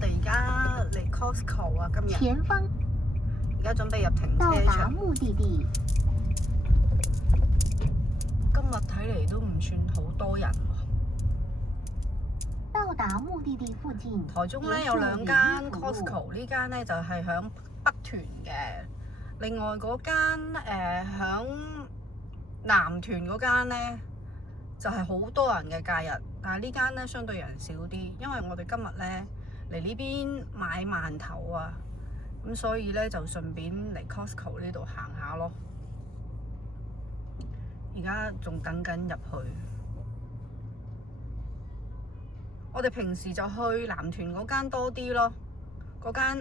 我哋而家嚟 Costco 啊，今日前方而家準備入停到達車場。目的地。今日睇嚟都唔算好多人喎。到達目的地附近。台中咧有兩間 Costco， 呢間咧就係響北屯嘅，另外嗰間響南屯嗰間咧就係好多人嘅假日，但係呢間咧相對人少啲，因為我哋今日咧嚟呢邊買饅頭啊，咁所以咧就順便嚟 Costco 呢度行下咯。而家仲等緊入去。我哋平時就去南屯嗰間多啲咯，嗰間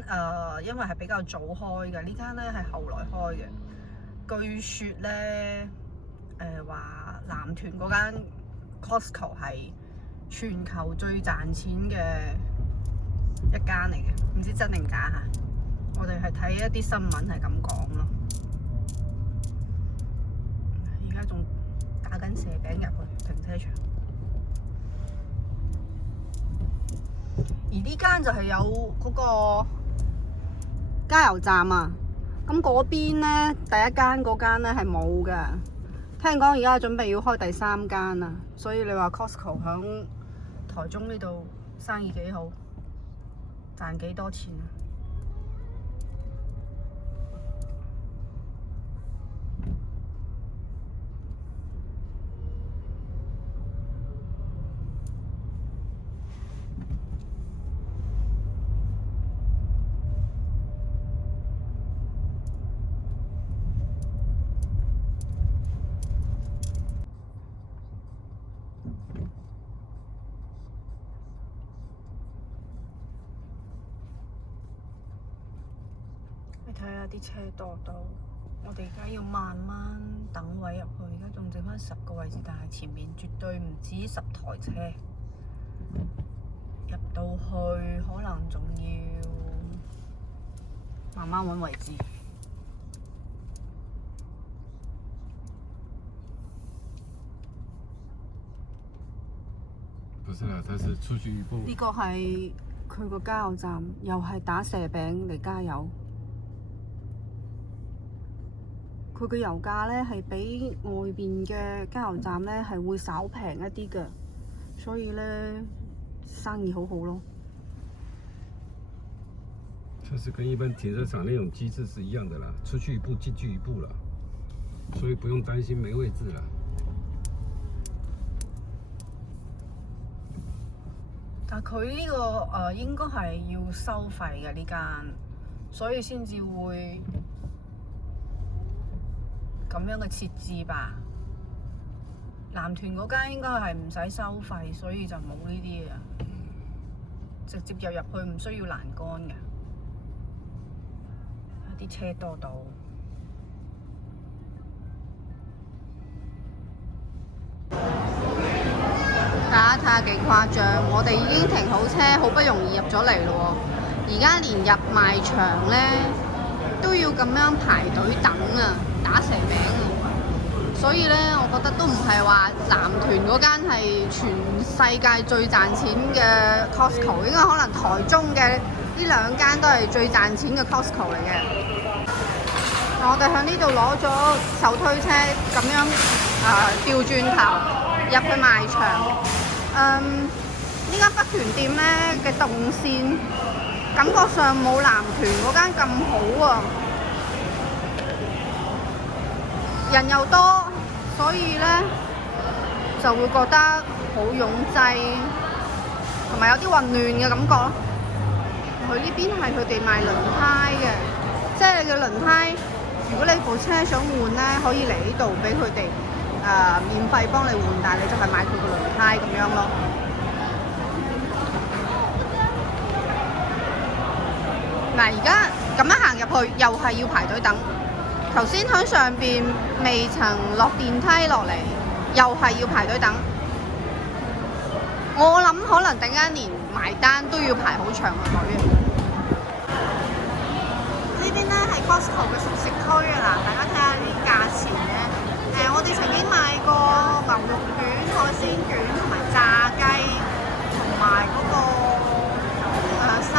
因為係比較早開嘅，呢間咧係後來開嘅。據說咧話南屯嗰間 Costco 係全球最賺錢嘅一間嚟嘅，唔知真定假嚇。我哋係睇一啲新聞係咁講咯。而家仲打緊蛇餅入去停車場。而呢間就係有嗰個加油站啊，咁嗰邊呢，第一間嗰間呢係冇嘅，聽講而家準備要開第三間啊，所以你話 Costco 響台中呢度生意幾好，賺幾多錢啊？你睇下啲車多到，我哋而家要慢慢等位入去，而家仲剩翻10個位置，但係前面絕對唔止10台車，入到去可能仲要慢慢揾位置。不是啦，它是出去一步。呢個係佢個加油站，又係打蛇餅嚟加油。佢嘅油價咧係比外邊嘅加油站咧係會稍平一啲嘅，所以咧生意好好咯。它是跟一般停車場那種機制是一樣的啦，出去一步進去一步啦，所以不用擔心沒位置啦。但佢呢個應該係要收費嘅呢間，所以先至會咁樣嘅設置吧。南屯嗰間應該係唔使收費，所以就冇呢啲嘅，直接入去唔需要欄杆嘅。啲車多到。大家睇下幾誇張，我哋已經停好車，好不容易入咗嚟咯喎，而家連入賣場咧都要咁樣排隊等啊，打蛇餅啊！所以咧，我覺得都唔係話南屯嗰間係全世界最賺錢嘅 Costco， 應該可能台中嘅呢兩間都係最賺錢嘅 Costco 嚟嘅。我哋向呢度攞咗手推車，咁樣調轉頭入去賣場。呢間北屯店咧嘅動線感覺上冇南屯嗰間咁好啊，人又多，所以咧就會覺得好擁擠，同埋有啲混亂嘅感覺咯。佢呢邊係佢哋賣輪胎嘅，即係你嘅輪胎，如果你部車想換咧，可以嚟呢度俾佢哋免費幫你換，但係你就係買佢個輪胎咁樣咯。嗱，而家咁樣行入去又係要排隊等。頭先喺上邊未曾落電梯落嚟，又係要排隊等。我諗可能陣間連埋單都要排好長嘅隊。呢邊咧係 Costco 嘅熟食區啊！嗱，大家睇下啲價錢咧。我哋曾經買過牛肉卷、海鮮卷同埋炸雞，同埋嗰個沙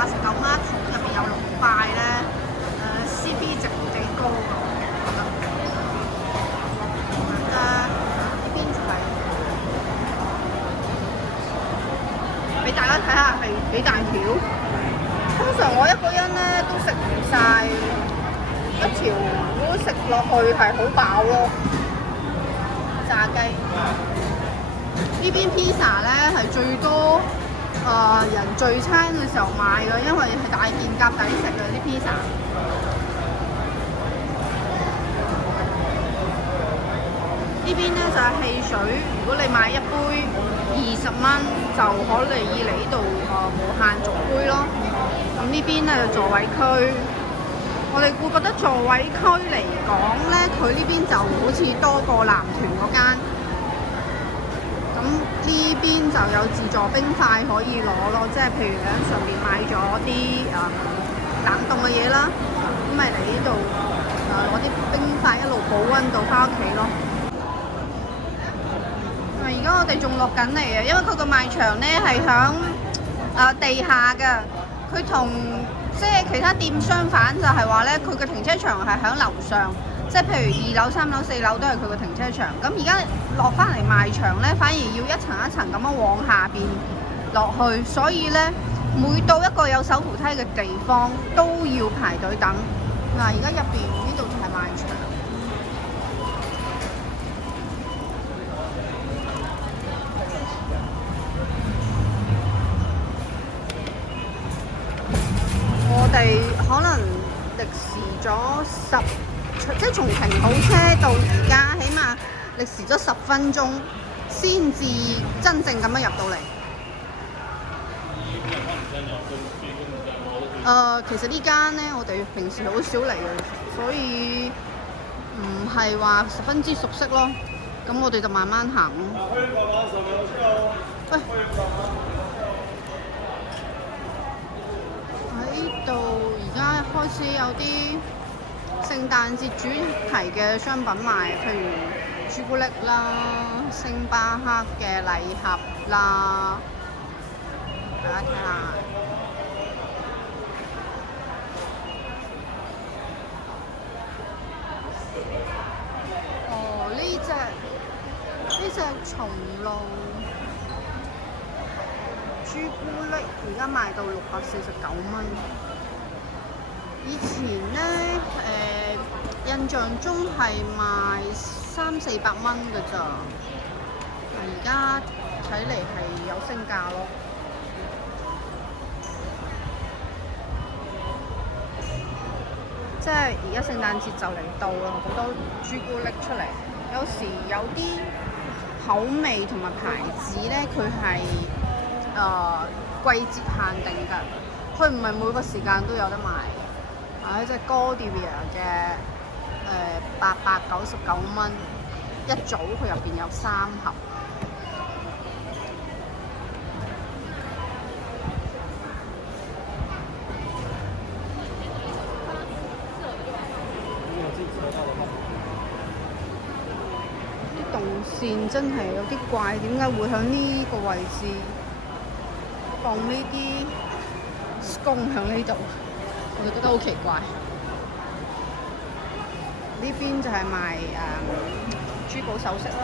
89蚊一桶，入邊有6塊咧，CP 值幾高㗎，我覺得。呢邊就係俾大家睇下係幾大條。通常我一個人咧都食唔晒一條，如果食落去係好飽咯。炸雞呢邊 pizza 咧係最多人聚餐嘅時候買嘅，因為係大件夾抵食嘅啲 pizza。呢邊咧就係汽水，如果你買一杯20蚊，就可以嚟呢度無限續杯咯。咁呢邊咧就座位區，我哋會覺得座位區嚟講咧，佢呢邊就好似多過男團嗰間。咁呢邊就有自助冰塊可以攞咯，即係譬如你喺上面買咗啲冷凍嘅嘢啦，咁咪嚟呢度攞啲冰塊一路保溫到翻屋企咯。而家我哋仲落緊嚟啊，因為佢個賣場咧係響地下嘅，佢同即係其他店相反，就係話咧佢嘅停車場係響樓上，即係譬如2樓、3樓、4樓都係佢嘅停車場。咁而家落翻嚟賣場咧，反而要一層一層咁樣往下邊落去，所以咧每到一個有手扶梯嘅地方都要排隊等。嗱，而家入邊呢度就係賣場。我哋可能歷時咗即係從停好車到而家，起碼歷時咗10分鐘，先至真正咁樣入到嚟。其實呢間呢，我哋平時好少嚟嘅，所以唔係話十分之熟悉咯。咁我哋就慢慢行。喂，喺度而家開始有啲聖誕節主題嘅商品賣，譬如朱古力啦、星巴克嘅禮盒啦，大家睇下。哦，呢隻松露朱古力而家賣到649蚊。以前呢，印象中係賣300-400蚊㗎咋，而家睇嚟係有升價咯。即係而家聖誕節就嚟到啦，好多朱古力出嚟。有時有啲口味同埋牌子咧，佢係季節限定㗎，佢唔係每個時間都有得賣。呢隻 Godiva 嘅899蚊一組，佢入邊有3盒。啲動線真係有啲怪，點解會喺呢個位置放呢啲 scone 喺呢度？我就覺得好奇怪。呢邊就係賣珠寶首飾啦。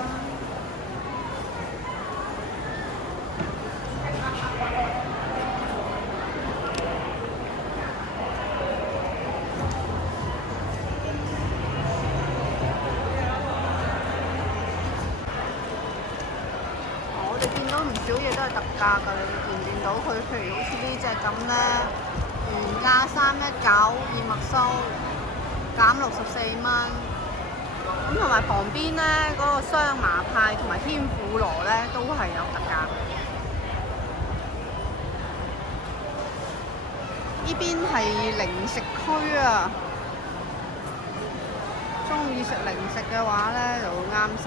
我哋見到唔少嘢都係特價㗎，你見唔見到佢？譬如好似呢隻咁咧，原價319，燕麥酥減64蚊。咁同埋旁邊咧嗰個雙麻派同埋天婦羅咧都係有特價。呢邊係零食區啊，中意食零食嘅話咧就會啱晒。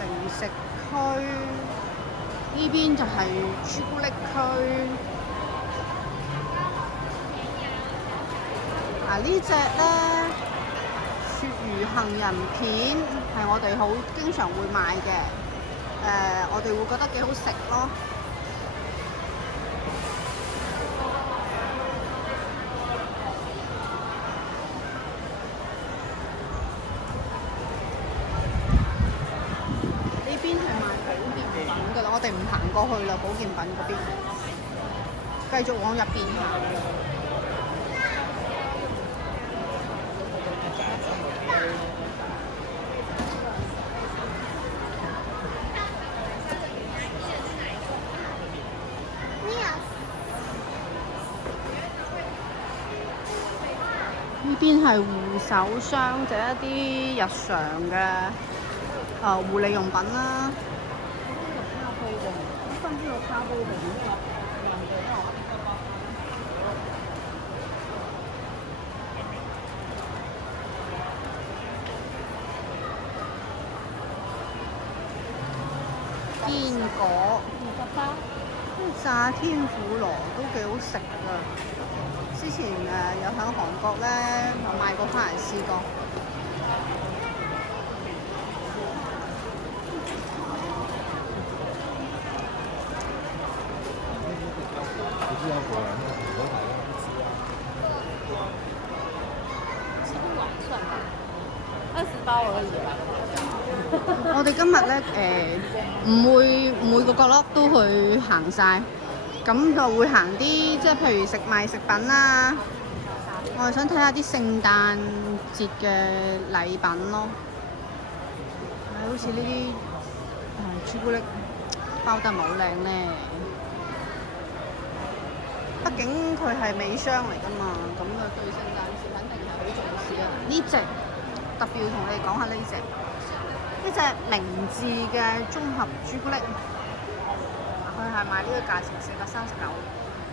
零食區呢邊就係朱古力區。呢隻咧鱈魚杏仁片係我哋好經常會買嘅，我哋會覺得幾好食咯。過去啦，保健品嗰邊，繼續往入邊行。呢邊係護手霜，就一啲日常嘅護理用品啦。堅果、炸天婦羅都幾好食㗎。之前有喺韓國咧，我買過翻嚟試過。20包而已。我哋今日咧唔會每個角落都去行晒，咁就會行啲即係譬如賣食品啦。我係想睇下啲聖誕節嘅禮品咯，好似呢啲朱古力包得唔係好靚咧。畢竟佢係美商嚟㗎嘛，咁啊對聖誕節肯定係好重視啊。呢隻特別要同你哋講下呢隻明治嘅綜合朱古力，佢係賣呢個價錢439，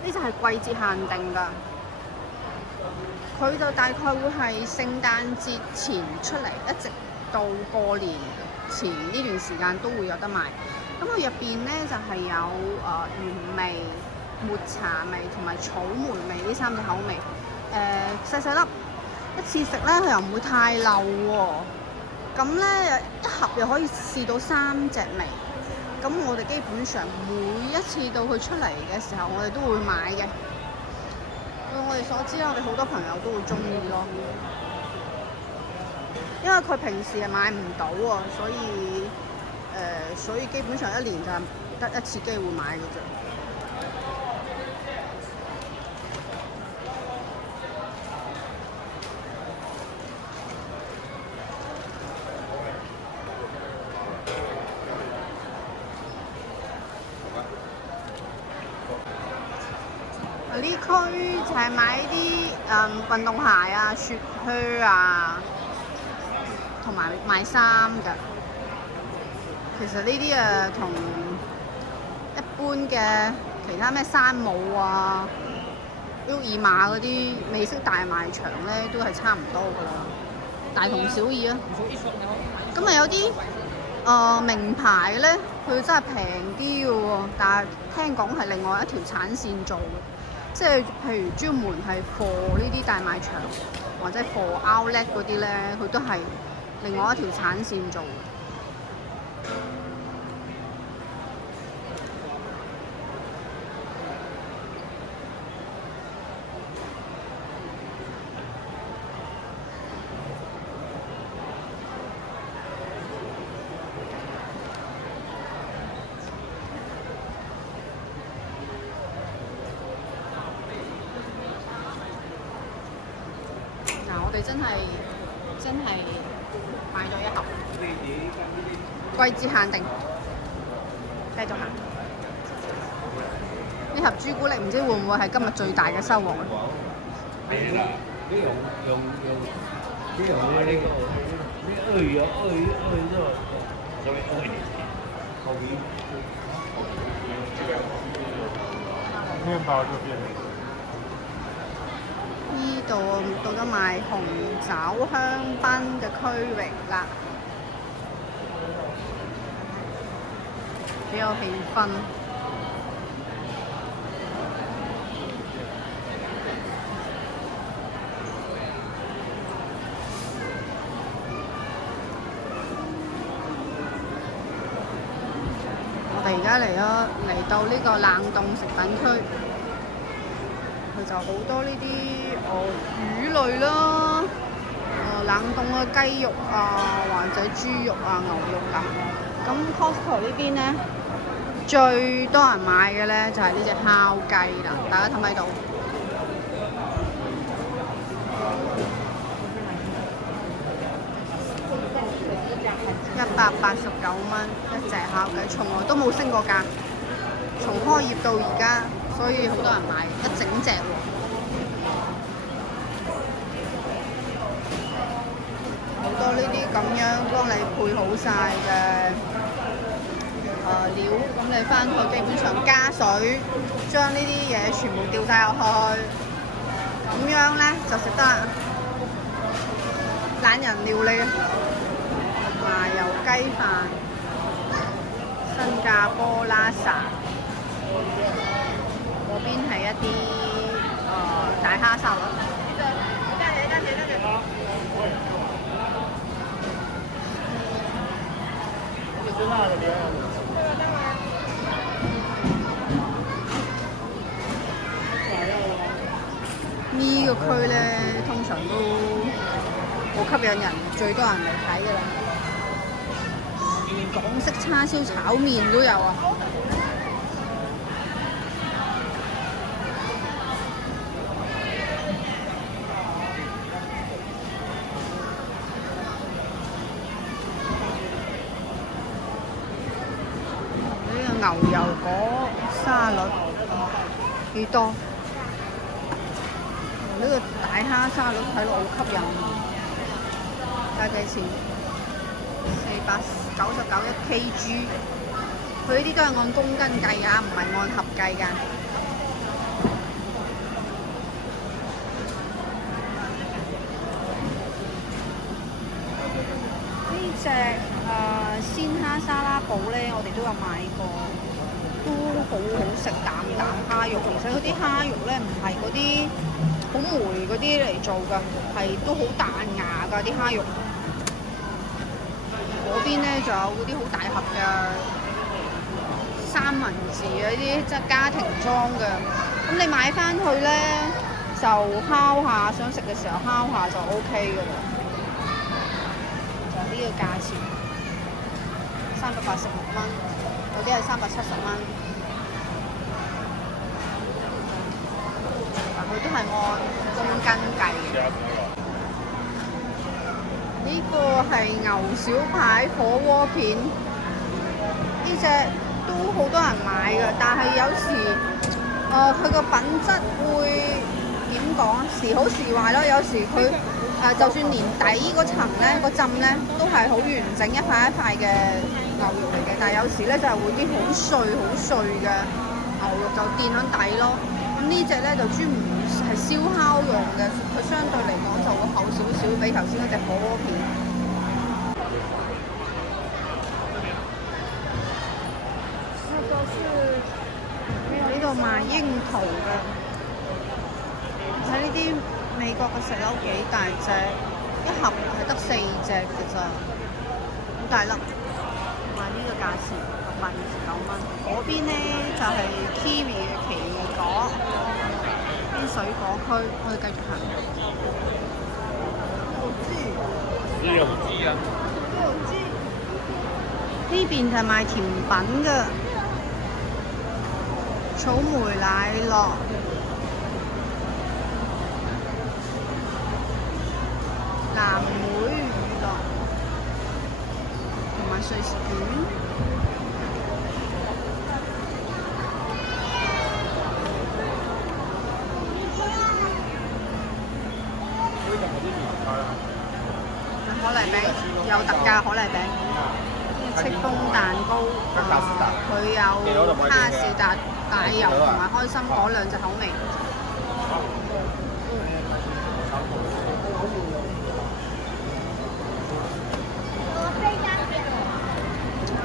呢隻係季節限定㗎。佢就大概會係聖誕節前出嚟，一直到過年前呢段時間都會有得賣。咁佢入邊咧就係有原味、抹茶味同埋草莓味呢3隻口味。細細粒，一次食咧佢又唔會太漏喎。咁咧一盒又可以試到3隻味。咁我哋基本上每一次到佢出嚟嘅時候，我哋都會買嘅。據我哋所知我哋好多朋友都會中意咯，因為佢平時係買唔到啊，所以基本上一年就得一次機會買嘅啫。呢區就係買啲運動鞋啊、雪靴啊，同埋賣衫㗎。其實呢啲同一般嘅其他咩山姆啊、沃爾瑪嗰啲美式大賣場咧，都係差唔多㗎啦，大同小異啊。咁啊有啲名牌咧，佢真係平啲嘅喎，但係聽講係另外一條產線做嘅。即係譬如專門係貨呢啲大賣場或者貨 outlet 嗰啲咧，佢都係另外一條產線做嘅。我哋真係買咗一盒，季節限定，繼續行。呢盒朱古力唔知會唔會係今日最大嘅收穫咧？係啦，呢個鱷魚所謂鱷魚後面面包就變了。呢度到咗賣紅爪香檳嘅區域啦，幾有氣氛。我哋而家嚟到呢個冷凍食品區。佢就好多呢啲魚類啦，冷凍嘅雞肉啊，或者豬肉啊、牛肉咁。咁 Costco 呢邊咧最多人買嘅咧就係呢只烤雞啦，大家睇唔睇到？189蚊一隻烤雞，從來都冇升過價，從開業到而家，所以好多人買一整隻喎。好多呢啲咁樣幫你配好晒嘅料，咁你翻去基本上加水，將呢啲嘢全部掉晒入去，咁樣咧就食得啦。懶人料理，麻油雞飯，新加坡拉沙，嗰邊係一啲大蝦沙律。呢個區咧，通常都好吸引人，最多人嚟睇㗎啦。連港式叉燒炒麵都有啊！呢個牛油果沙律幾多？呢個大蝦沙律睇落好吸引，加幾錢？499 1kg，佢呢啲都係按公斤計㗎，唔係按盒計㗎。呢隻鮮蝦沙拉堡咧，我哋都有買過，都好好食，啖啖蝦肉，而且嗰啲蝦肉咧唔係嗰啲好梅嗰啲嚟做㗎，係都好彈牙㗎啲蝦肉。嗰邊咧仲有嗰啲好大盒嘅三文治啊，呢啲即係家庭裝嘅。咁你買翻去咧就烤下，想食嘅時候烤下就 OK 㗎啦。就呢個價錢，386蚊，有啲係370蚊。佢都係按公斤計嘅。呢個係牛小排火鍋片，呢隻都好多人買㗎，但係有時佢個品質會點講啊？時好時壞咯。有時佢就算連底嗰層咧，個浸咧都係好完整一塊一塊嘅牛肉嚟嘅，但係有時咧就係會啲好碎嘅牛肉就墊喺底咯。咁呢隻咧就專門係燒烤用嘅，佢相對嚟講就會厚少少，比頭先嗰隻火鍋片。呢度賣櫻桃嘅，睇呢啲美國嘅石榴幾大隻，一盒係得4隻嘅咋，好大粒，賣呢個價錢629蚊。嗰邊咧就係 kiwi 嘅奇異果，邊水果區，我哋繼續行。呢邊就係賣甜品嘅，草莓奶酪、藍莓乳酪同埋瑞士卷。可麗餅有特價可麗餅，戚風蛋糕，佢有哈士達奶油同埋開心果兩隻口味。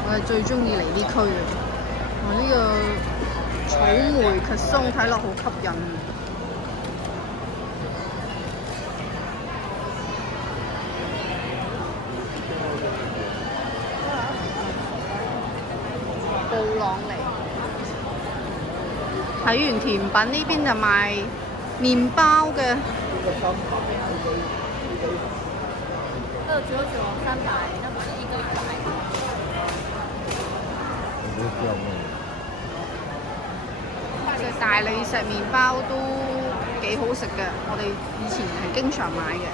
我係最中意嚟呢區嘅，呢個草莓咳鬆睇落好吸引。布朗尼，睇完甜品呢邊就賣麵包嘅。299，300，那不是1個100。隻大理石麵包都幾好食嘅，我哋以前係經常買嘅。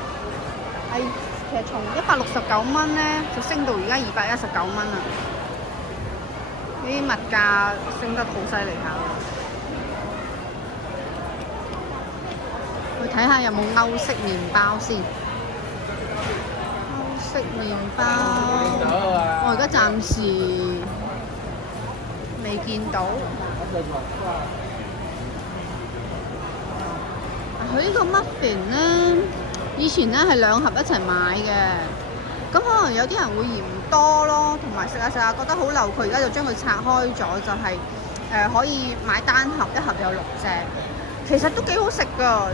係其實從169蚊咧，就升到而家219蚊啦。呢啲物價升得好犀利下。去睇下有冇歐式麵包先。歐式麵包，我而家暫時未見到。佢呢個 muffin 咧，以前咧係2盒一齊買嘅，咁可能有啲人會嫌多咯，同埋食下食下覺得好流，佢而家就將佢拆開咗，就係、可以買單盒，一盒有6隻，其實都幾好食㗎。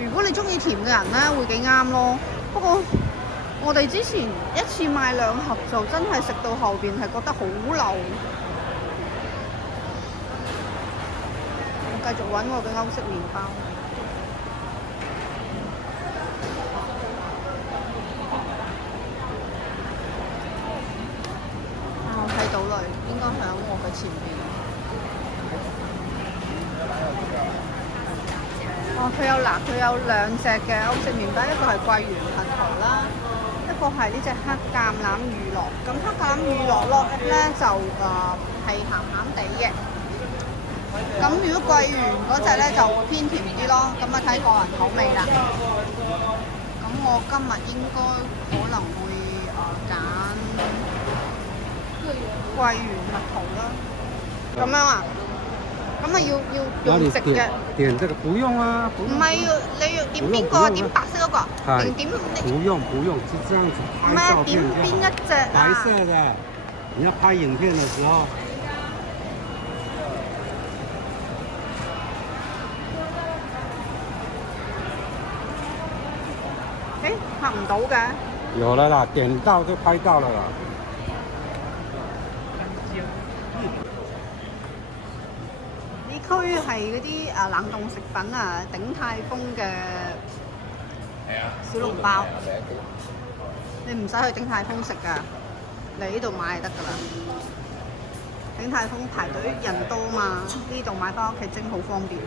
如果你中意甜嘅人咧，會幾啱咯。不過我哋之前一次買2盒就真係食到後邊係覺得好流。我繼續揾我嘅歐式麵包。我睇到啦，應該喺我嘅前面。佢有2隻嘅歐式麵包，一個係桂圓核桃啦，一個係呢隻黑橄欖乳酪。咁黑橄欖乳酪咧就係鹹鹹地嘅。咁如果桂圓嗰隻咧就會偏甜啲咯，咁啊睇個人口味啦。咁我今日應該可能會揀桂圓核桃啦。咁樣啊？咁啊要用直嘅。點這個不用啊，不用。唔係你要點邊個？點白色嗰個？定點？不用，就這樣子拍照片。點邊一隻啊？白色的，你要拍影片的時候。拍唔到嘅。有了啦，點到就拍到了啦。呢區係嗰啲冷凍食品啊，鼎泰豐嘅小籠包。你唔使去鼎泰豐食㗎，嚟呢度買就得㗎啦。鼎泰豐排隊人多嘛，呢度買翻屋企蒸好方便。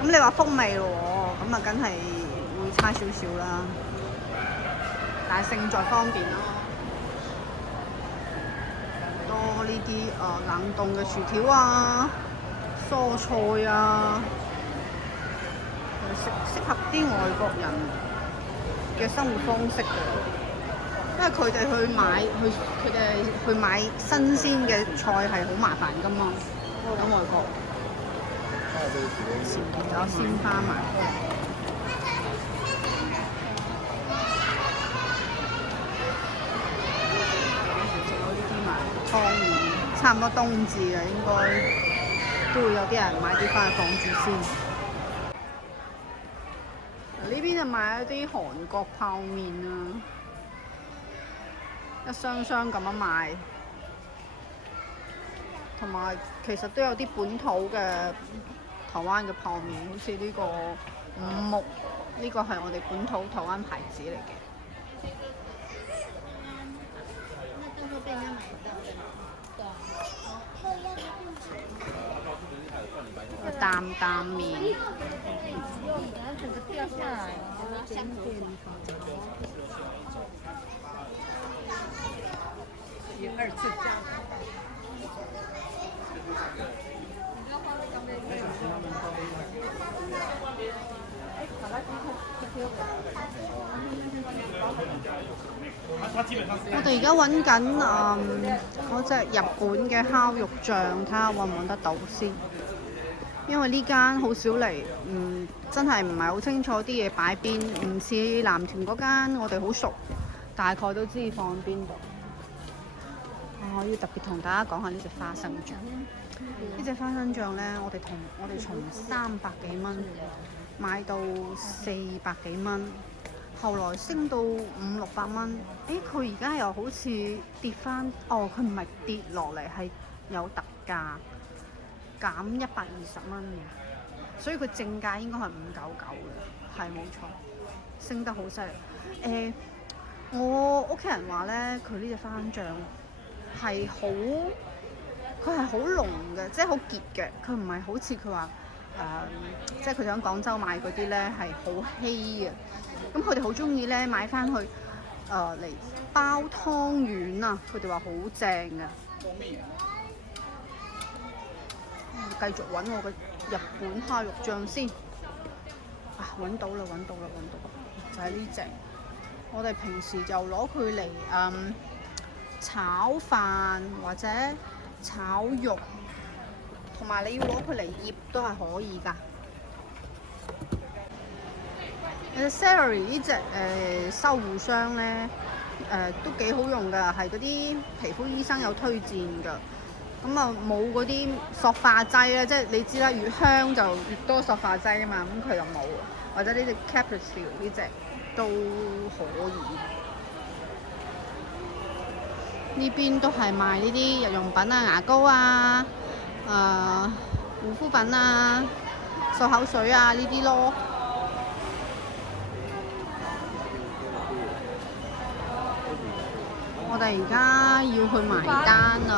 咁你話風味咯喎，咁啊梗係會差少少啦。但係勝在方便咯，多呢啲冷凍嘅薯條啊、蔬菜啊，適合啲外國人嘅生活方式嘅，因為佢哋去買新鮮嘅菜係好麻煩㗎嘛，喺外國。前面仲有鮮花埋。湯圓差唔多冬至嘅，應該都會有啲人買啲翻去放住先。呢邊就買一啲韓國泡麵啊，一箱箱咁樣賣，同埋其實都有啲本土嘅台灣嘅泡麵，好似呢個五木，呢個係我哋本土台灣牌子嚟嘅。擔擔麵，我哋而家揾緊嗰隻日本嘅烤肉醬，睇下揾唔揾得到先。因為呢間好少嚟，真係唔係好清楚啲嘢擺邊，唔似南屯嗰間我哋好熟，大概都知放邊度。我要特別同大家講下呢隻花生醬。呢隻花生醬呢，我哋從300幾蚊買到400幾蚊，後來升到500-600蚊。佢而家又好似跌翻，佢唔係跌落嚟，係有特價。減120蚊嘅，所以佢正價應該係599嘅，係冇錯，升得好犀利。我屋企人話咧，佢呢隻花生醬係好佢係好濃嘅，即係好結嘅，佢唔係好似佢話即係佢哋喺廣州買嗰啲咧係好稀嘅。咁佢哋好中意咧買翻去嚟包湯圓啊！佢哋話好正嘅。繼續揾我嘅日本蝦肉醬先。啊，揾到啦！就係呢隻。我哋平時就攞佢嚟炒飯或者炒肉，同埋你要攞佢嚟醃都係可以㗎。celery 呢隻修護霜咧都幾好用㗎，係嗰啲皮膚醫生有推薦㗎。咁啊冇嗰啲塑化劑咧，即係你知啦，越香就越多塑化劑啊嘛，咁佢就冇。或者呢隻 Capsule 呢隻都可以。呢邊都係賣呢啲日用品啊、牙膏啊、護膚品啊、漱口水啊呢啲咯。我哋而家要去埋單啦。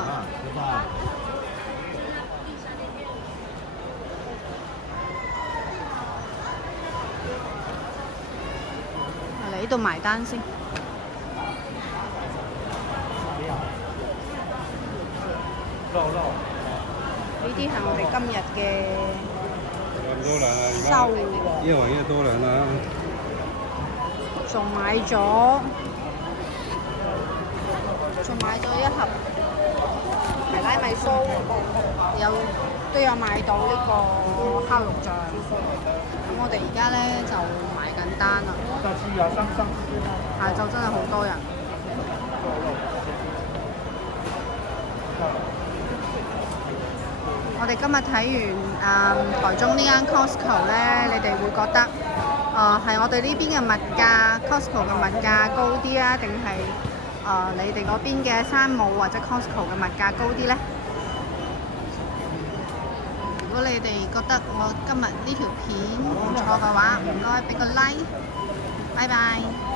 嚟呢度埋單先。呢啲係我哋今日嘅收穫。越往越多人啦。仲買咗一盒提拉米蘇，都有買到呢個烤肉醬。咁我哋而家咧就埋緊單啦。下晝真係好多人。我哋今日睇完台中呢間 Costco 咧，你哋會覺得係我哋呢邊嘅物價 Costco 嘅物價高啲啊，定係你哋嗰邊嘅山姆或者 Costco 嘅物價高啲呢？如果你哋覺得我今日呢條片唔錯嘅話，唔該俾個 like，拜拜。